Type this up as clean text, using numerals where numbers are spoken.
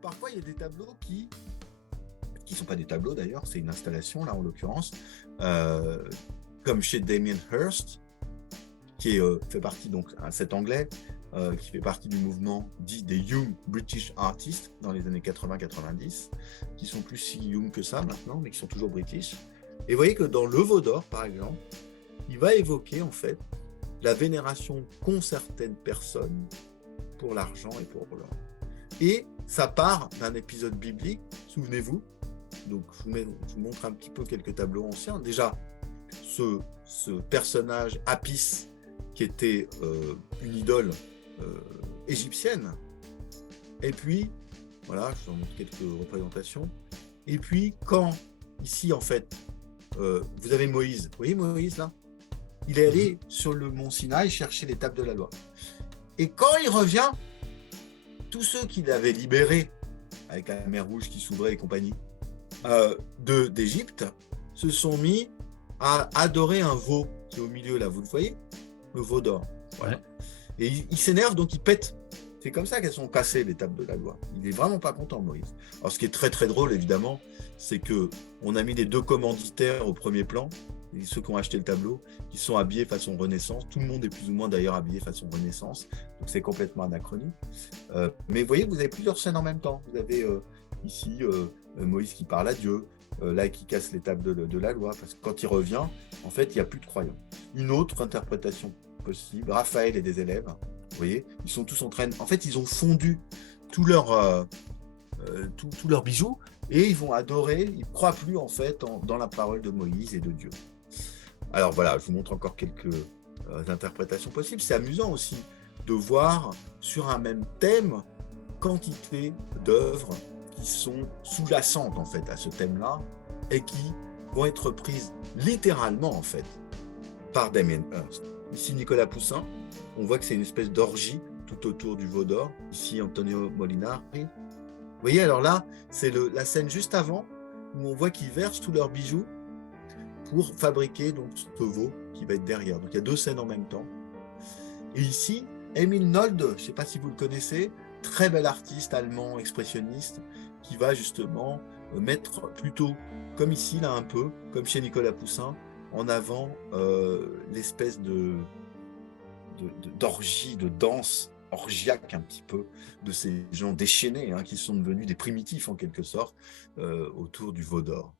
parfois, il y a des tableaux qui sont pas des tableaux d'ailleurs, c'est une installation là en l'occurrence, euh, comme chez Damien Hirst, qui fait partie donc cet anglais qui fait partie du mouvement dit des Young British Artists dans les années 80-90, qui sont plus si young que ça maintenant, mais qui sont toujours british. Et vous voyez que dans Le Veau d'Or, par exemple, il va évoquer en fait la vénération qu'ont certaines personnes pour l'argent et pour l'or. Et ça part d'un épisode biblique, souvenez-vous. Donc je vous montre un petit peu quelques tableaux anciens. Déjà, ce personnage Apis, qui était une idole égyptienne. Et puis, voilà, je vous montre quelques représentations. Et puis, quand, ici, en fait, vous avez Moïse. Vous voyez Moïse, là? Il est allé sur le mont Sinaï chercher les tables de la loi. Et quand il revient, tous ceux qu'il avait libérés, avec la mer Rouge qui s'ouvrait et compagnie, d'Égypte, se sont mis à adorer un veau qui est au milieu, là, vous le voyez? Le veau d'or. Voilà. Ouais. Et il s'énerve, donc il pète. C'est comme ça qu'elles sont cassées, les tables de la loi. Il n'est vraiment pas content, Moïse. Alors, ce qui est très, très drôle, évidemment, c'est qu'on a mis les deux commanditaires au premier plan, et ceux qui ont acheté le tableau, qui sont habillés façon Renaissance. Tout le monde est plus ou moins, d'ailleurs, habillé façon Renaissance. Donc, c'est complètement anachronique. Mais vous voyez, vous avez plusieurs scènes en même temps. Vous avez ici Moïse qui parle à Dieu, là, qui casse les tables de la loi, parce que quand il revient, en fait, il n'y a plus de croyants. Une autre interprétation possible, Raphaël et des élèves, vous voyez, ils sont tous en train en fait, ils ont fondu tous leurs bijoux et ils vont adorer, ils ne croient plus en fait dans la parole de Moïse et de Dieu. Alors voilà, je vous montre encore quelques interprétations possibles. C'est amusant aussi de voir sur un même thème quantité d'œuvres qui sont sous-jacentes en fait à ce thème-là et qui vont être prises littéralement en fait par Damien Hirst. Ici Nicolas Poussin, on voit que c'est une espèce d'orgie tout autour du Veau d'Or. Ici Antonio Molinari. Vous voyez, alors là, c'est la scène juste avant où on voit qu'ils versent tous leurs bijoux pour fabriquer donc ce veau qui va être derrière. Donc il y a deux scènes en même temps. Et ici, Emil Nolde, je ne sais pas si vous le connaissez, très bel artiste allemand expressionniste qui va justement mettre plutôt, comme ici, là un peu, comme chez Nicolas Poussin, en avant l'espèce d'orgie, de danse orgiaque un petit peu, de ces gens déchaînés qui sont devenus des primitifs en quelque sorte autour du Veau d'Or.